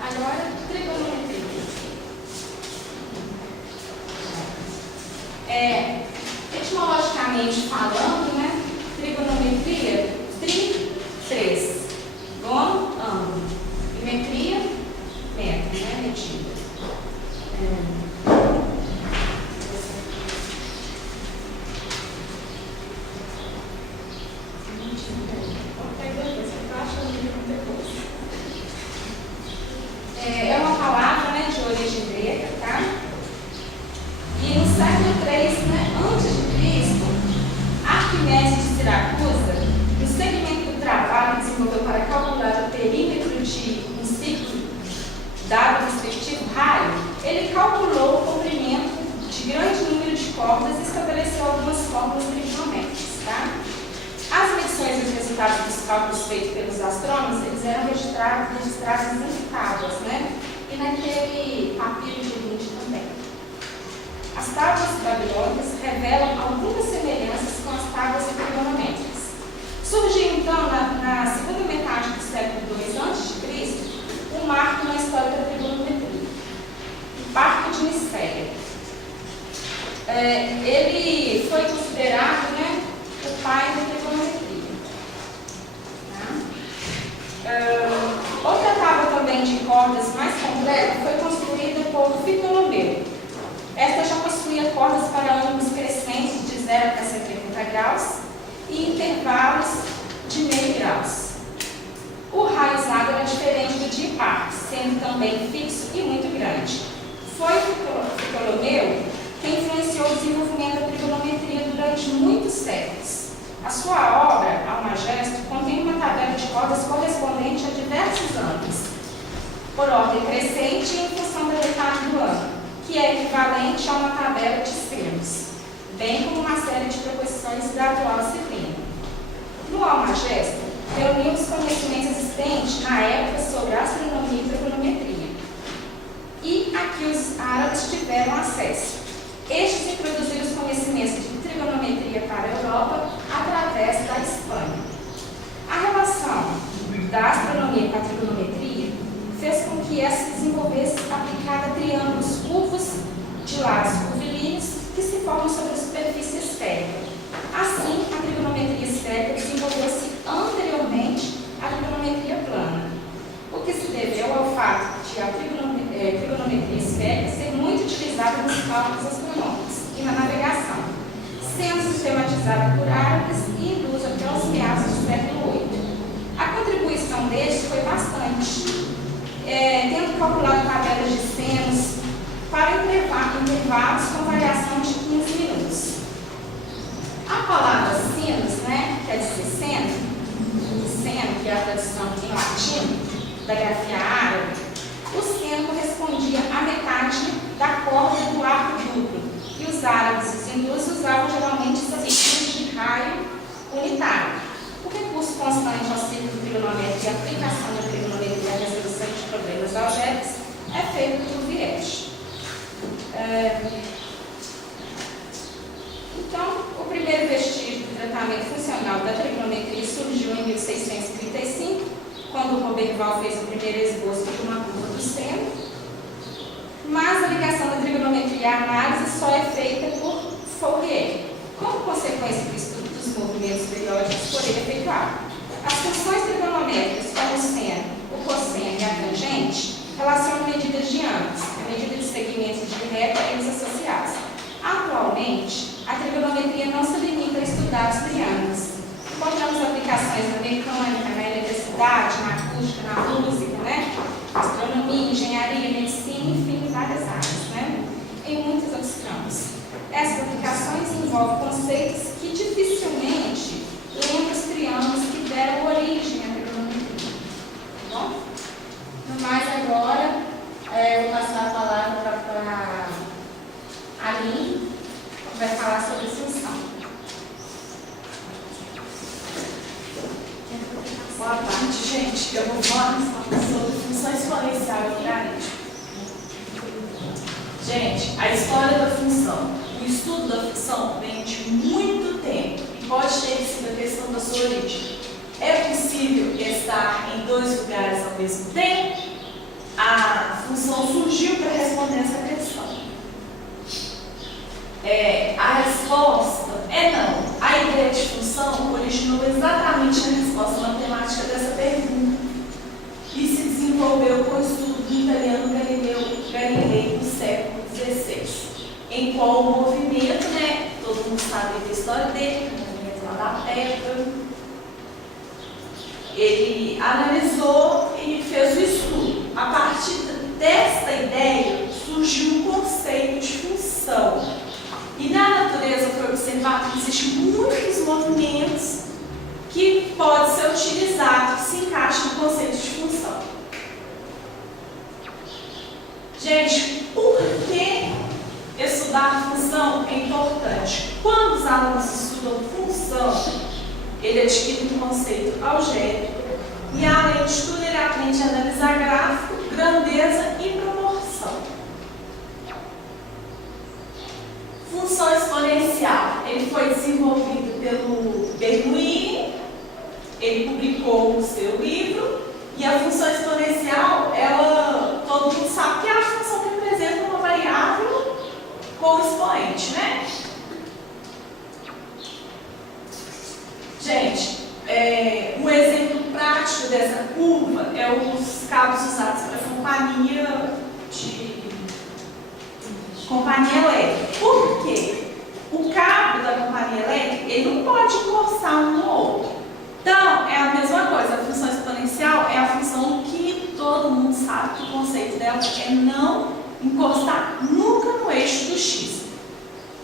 Agora, trigonometria. Etimologicamente falando, né? Trigonometria, três. Gono, ângulo. E metria, metro, né? Medida. É uma palavra, né, de origem grega, tá? E no século III, né, antes de Cristo, Arquimedes de Siracusa, no segmento do trabalho que desenvolveu para calcular o perímetro de um círculo dado o respectivo raio, ele calculou o comprimento de grande número de cordas e estabeleceu algumas fórmulas trigonométricas, tá? As medições e os resultados dos cálculos feitos pelos astrônomos, eles eram registrados em tábuas, né? E naquele papiro de Linde também. As tábuas babilônicas revelam algumas semelhanças com as tábuas trigonométricas. Surgiu, então, na segunda metade do século II a.C., um marco na história da trigonometria, o Parco de Nicéia. Ele foi considerado, né, o pai da trigonometria. Tá? Outra tábua também de cordas mais completa foi construída por Ptolomeu. Esta já possuía cordas para ângulos crescentes de 0 a 70 graus e intervalos de meio graus. O raio usado era diferente do de Hiparco, sendo também fixo e muito grande. Foi Ptolomeu quem influenciou o desenvolvimento da trigonometria durante muitos séculos. A sua obra, Almagesto, contém uma tabela de cordas correspondente a diversos ângulos, por ordem crescente e em função da metade do ano, que é equivalente a uma tabela de senos, bem como uma série de proposições da atual disciplina. No Almagesto, reuniu os conhecimentos existentes na época sobre astronomia e trigonometria. E aqui os árabes tiveram acesso. Estes introduziram os conhecimentos de trigonometria para a Europa através da Espanha. A relação da astronomia com a trigonometria fez com que essa se desenvolvesse aplicada a triângulos curvos de lados curvilíneos que se formam sobre a superfície esférica. Assim, a trigonometria esférica desenvolveu-se anteriormente à trigonometria plana, o que se deveu ao fato de a trigonometria esférica ser muito utilizada nos cálculos astronômicos e na navegação, sendo sistematizada por árabes e hindus até os meados do século VIII. A contribuição deles foi bastante, tendo calculado tabelas de senos para intervalos com variação de 15 minutos. A palavra sinus, né, quer dizer seno, que é a tradução em latim da grafia árabe, o seno correspondia à metade da corda do arco duplo, e os árabes e os hindus usavam geralmente essas figuras de raio unitário. O recurso constante ao ciclo trigonométrico e a aplicação da trigonometria à resolução de problemas algébricos é feito por Viette. Então, o primeiro vestígio do tratamento funcional da trigonometria surgiu em 1635, quando o Roberval fez o primeiro esboço de uma curva do seno, mas a ligação da trigonometria à análise só é feita por Fourier, como consequência do estudo dos movimentos periódicos por ele efetuado. As funções trigonométricas, como o seno, o cosseno e a tangente, relacionam medidas de ângulos, a medida de segmentos de reta e eles associados. Atualmente, a trigonometria não se limita a estudar os triângulos. Encontramos aplicações na mecânica, na eletricidade, na acústica, na música, né? Astronomia, engenharia, medicina, enfim, várias áreas, né? Em muitos outros campos. Essas aplicações envolvem conceitos que dificilmente lembram os triângulos que deram origem à trigonometria. Tá bom? No mais, agora, eu vou passar a palavra para a Aline, que vai falar sobre função. Boa tarde, gente. Eu vou falar sobre função exponencial e logarítmica. Gente, a história da função, o estudo da função vem de muito tempo e pode ter sido a questão da sua origem. É possível estar em dois lugares ao mesmo tempo? A responder essa questão. A resposta é não. A ideia de função originou exatamente a resposta matemática dessa pergunta e se desenvolveu com o estudo do italiano Galilei no século XVI, em qual o movimento, né, todo mundo sabe da história dele, o movimento lá da Terra, ele analisou e fez o estudo. A partir desta ideia surgiu um conceito de função. E na natureza foi observado que existem muitos movimentos que podem ser utilizados, que se encaixam no conceito de função. Gente, por que estudar função é importante? Quando os alunos estudam função, ele adquire um conceito algébrico e, além de tudo, ele aprende a analisar gráfico, grandeza e proporção. Função exponencial, ele foi desenvolvido pelo Bernoulli, ele publicou o seu livro, e a função exponencial, todo mundo sabe que é a função que representa uma variável com expoente, né? Gente, um exemplo prático dessa curva é os cabos usados para companhia elétrica. Por quê? O cabo da companhia elétrica, ele não pode encostar um no outro. Então, é a mesma coisa. A função exponencial é a função que todo mundo sabe que o conceito dela é não encostar nunca no eixo do x.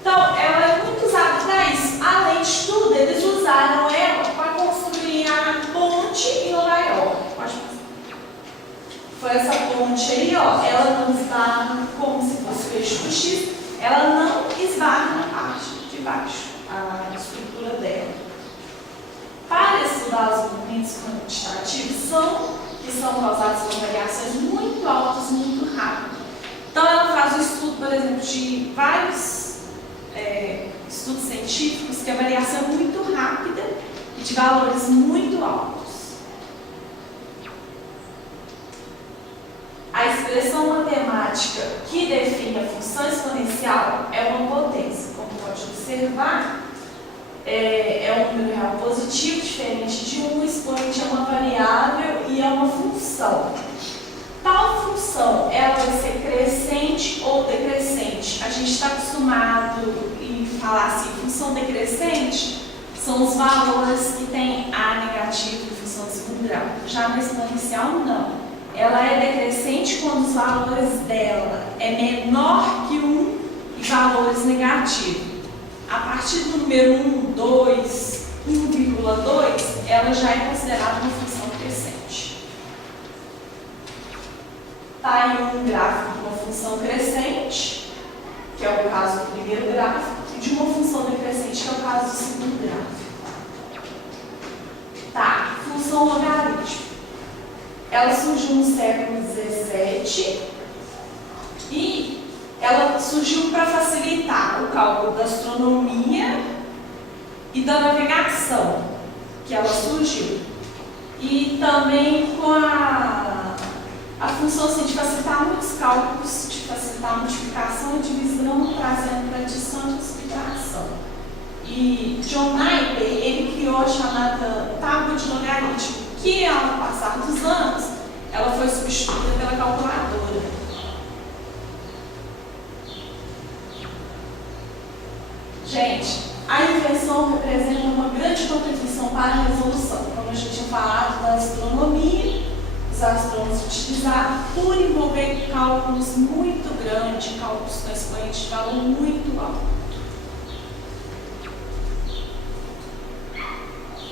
Então, ela é muito usada para isso. Além de tudo, eles usaram ela para construir a ponte em Nova York. Pode passar. Foi essa ponte aí, ó. Ela não esbarra como se fosse o eixo do x. Ela não esbarra na parte de baixo, a estrutura dela. Para estudar os movimentos quantitativos, que são causados por variações muito altas, muito rápidas. Então, ela faz o estudo, por exemplo, de vários estudos científicos que a variação é muito rápida e de valores muito altos. A expressão matemática que define a função exponencial é uma potência. Como pode observar, é um número real positivo, diferente de um expoente é uma variável e é uma função. Tal função, ela vai ser crescente ou decrescente. A gente está acostumado em falar assim, função decrescente são os valores que têm A negativo em função de segundo grau. Já na exponencial, não. Ela é decrescente quando os valores dela é menor que 1 e valores negativos. A partir do número 1, 2, 1,2, ela já é considerada uma função crescente. Está aí um gráfico de uma função crescente, que é o caso do primeiro gráfico, e de uma função decrescente, que é o caso do segundo gráfico. Tá, função logarítmica. Ela surgiu no século XVII e ela surgiu para facilitar o cálculo da astronomia e da navegação, que ela surgiu. E também com a função assim, de facilitar muitos cálculos, de facilitar a multiplicação e divisão, trazendo para adição e subtração. E John Napier, ele criou a chamada tábua de logaritmo, que ao passar dos anos, ela foi substituída pela calculadora. Gente, a invenção representa uma grande contribuição para a resolução, como a gente tinha falado da astronomia, os astrônomos utilizaram por envolver cálculos muito grandes, cálculos com expoente de valor muito alto.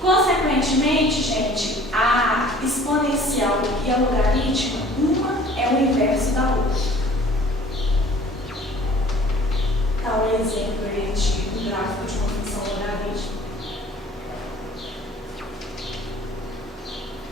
Consequentemente, gente, a exponencial e a logarítmica, uma é o inverso da outra. Está um exemplo aí de um gráfico de uma função logarítmica.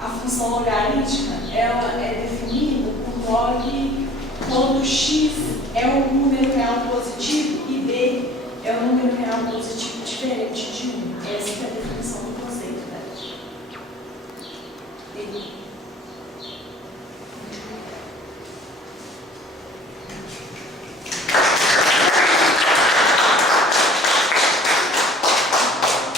A função logarítmica, ela é definida por log quando x é um número real positivo e b é um número real positivo diferente de 1. Essa é a